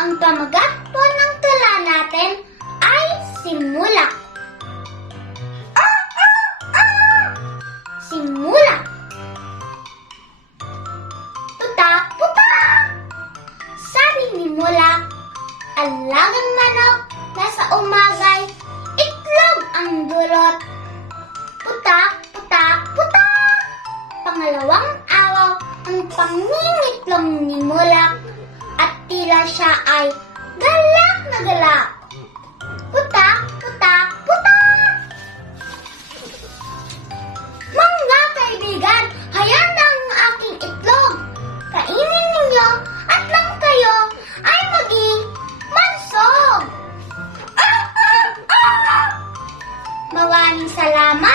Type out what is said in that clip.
Ang pamagat po ng tula natin ay simula. Simula. Putak, putak! Sabi ni Mula, alagang manok na sa umagay, itlog ang dulot. Putak, putak, putak! Pangalawang araw, ang pangingitlog ni Mula at tila siya ay galak na galak. Putak, putak, putak! Mga kaibigan, hayan na ang aking itlog. Kainin ninyo at lang kayo ay maging mansog. Maraming salamat.